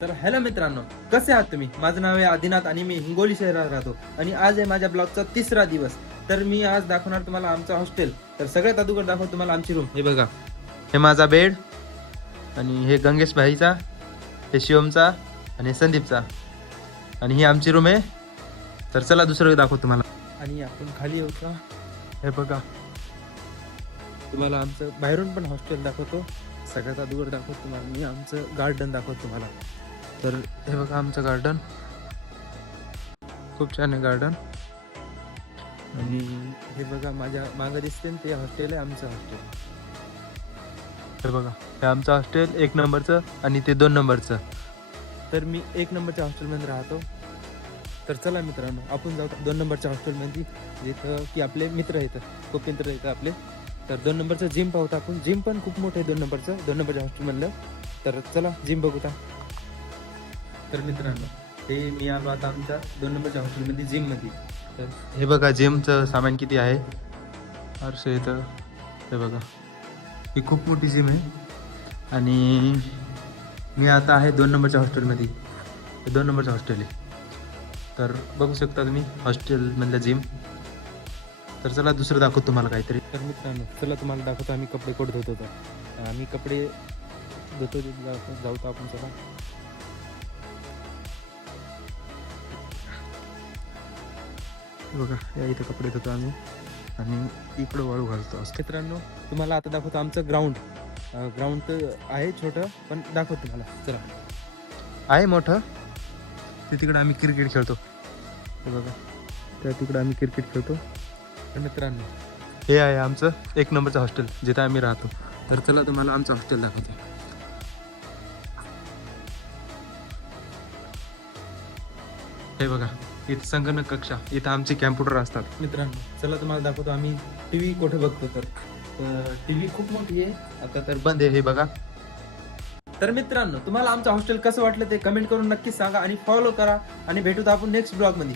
तर हॅलो मित्रांनो, कसे आहात तुम्ही? माझं नाव आहे आदिनाथ आणि मी हिंगोली शहरात राहतो आणि आज आहे माझ्या ब्लॉगचा तिसरा दिवस. तर मी आज दाखवणार तुम्हाला आमचं हॉस्टेल. तर सगळ्यात अगोदर दाखवतो तुम्हाला आमची रूम. हे बघा, हे माझा बेड आणि हे गंगेश भाईचा, हे शिवमचा आणि संदीपचा आणि ही आमची रूम आहे. तर चला दुसरं दाखवतो तुम्हाला. आणि आपण खाली येऊ का? हे बघा, तुम्हाला आमचं बाहेरून पण हॉस्टेल दाखवतो. सगळ्यात अगोदर दाखवतो तुम्हाला मी आमचं गार्डन दाखवतो तुम्हाला. तर हे बघा आमचं गार्डन, खूप छान आहे गार्डन. आणि हे बघा माझ्या मागं दिसते ना, ते हॉस्टेल आहे आमचं हॉस्टेल. हे बघा, हे आमचं हॉस्टेल 1 नंबरचं आणि ते 2 नंबरचं. तर मी 1 नंबरच्या हॉस्टेलमध्ये राहतो. तर चला मित्रांनो, आपण जाऊ 2 नंबरच्या हॉस्टेलमध्ये, जिथं की आपले मित्र आहेत, खूप मित्र आहेत आपले. तर 2 नंबरचं जिम पाहतो आपण. जिम पण खूप मोठं आहे 2 नंबरचं, 2 नंबरच्या हॉस्टेलमधलं. तर चला जिम बघूता. तर मित्रांनो, हे मी आलो आता आमच्या 2 नंबरच्या हॉस्टेलमध्ये जिममध्ये. तर हे बघा जिमचं सामान किती आहे. आरसे इथं, हे बघा, ही खूप मोठी जिम आहे. आणि मी आता आहे 2 नंबरच्या हॉस्टेलमध्ये. हे 2 नंबरचं हॉस्टेल आहे. तर बघू शकता तुम्ही हॉस्टेलमधलं जिम. तर चला दुसरं दाखवतो तुम्हाला काहीतरी. तर मित्रांनो, चला तुम्हाला दाखवतो आम्ही कपडे कोण धुतो. तर आम्ही कपडे धुतो, जाऊ आपण. चला बघा, या इथं कपडे धुतो आम्ही आणि इकडं वाळू घालतो. मित्रांनो, तुम्हाला आता दाखवतो आमचं ग्राउंड. ग्राउंड तर आहे छोटं, पण दाखवतो तुम्हाला. चला, आहे मोठं. ते तिकडं आम्ही क्रिकेट खेळतो. हे बघा, त्या तिकडं आम्ही क्रिकेट खेळतो. तर मित्रांनो, हे आहे आमचं 1 नंबरचं हॉस्टेल, जिथं आम्ही राहतो. तर चला तुम्हाला आमचं हॉस्टेल दाखवतो. हे बघा, इथं संगणक कक्षा, इथं आमचे कॅम्प्युटर असतात. मित्रांनो, चला तुम्हाला दाखवतो आम्ही टीव्ही कुठे बघतो. तर टीव्ही खूप मोठी आहे, आता तर बंद आहे. हे बघा. तर मित्रांनो, तुम्हाला आमचं हॉस्टेल कसं वाटलं ते कमेंट करून नक्कीच सांगा आणि फॉलो करा. आणि भेटूत आपण नेक्स्ट ब्लॉगमध्ये.